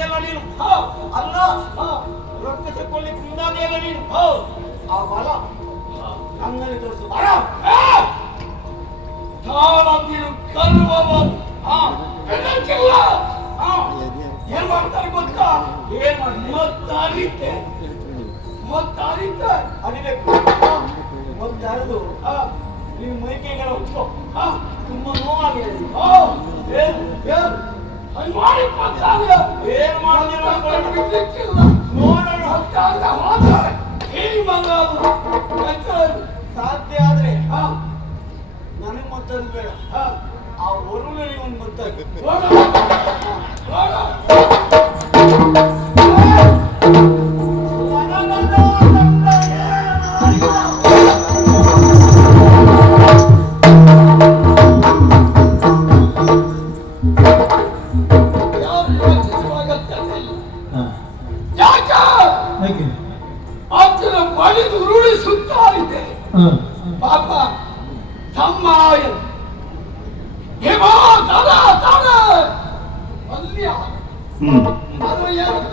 ಮುಂದಾದೆಯಲ್ಲ ನೀನು ಅಲ್ಲ ರೊಕ್ಕ ತಗೊಳ್ಳಿಕ್ಕೆ ಮುಂದಾದೆಯಲ್ಲ ನೀನು ಆ ಬಲ ನನ್ನಲ್ಲಿ ತೋರಿಸು ಬರ ತಾಳಂದಿರು ಕಲ್ಲುವವರು ಬೆಳಕಿಲ್ಲ ಏನ್ ಮಾಡ್ತಾರೆ ಗೊತ್ತಾ ಏನ್ ಮತ್ತಾರಿತ್ತೆ ಅಡಿಬೇಕು ಮತ್ತಾರದು ನೀವು ಮೈಕೈಗಳ ಉಚ್ಕೋ ತುಂಬಾ ನೋವಾಗಿದೆ ಏನ್ ಮಾಡಿಲ್ಲ ನೋಡೋಣ ಸಾಧ್ಯ ಆದ್ರೆ ನನಗೆ ಮತ್ತದು ಬೇಡ ಆ ವರುಣನಿಗೆ ಒಂದು ಮತ್ತದು ಪಾಪ ತಮ್ಮ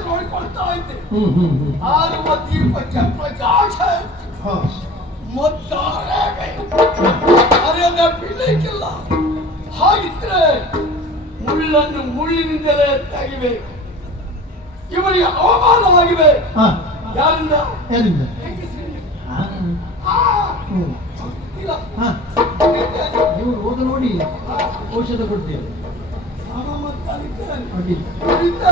ನೋಡಿಕೊಳ್ತಾ ಇದ್ದೆ ಆರುವ ದೀಪಕ್ಕೆ ಪ್ರಕಾಶ ಮರದ ಬಿಡ್ಲಿಕ್ಕಿಲ್ಲ ಹಾಗಿದ್ರೆ ಮುಳ್ಳನ್ನು ಮುಳ್ಳಿನಿಂದಲೇ ತೆಗಿಬೇಕು ಇವರಿಗೆ ಅವಮಾನವಾಗಿವೆ ಯಾರಿಂದ ನೀವು ಹೋದ ನೋಡಿ ಔಷಧ ಕೊಡ್ತೀವಿ ಅಡಿತ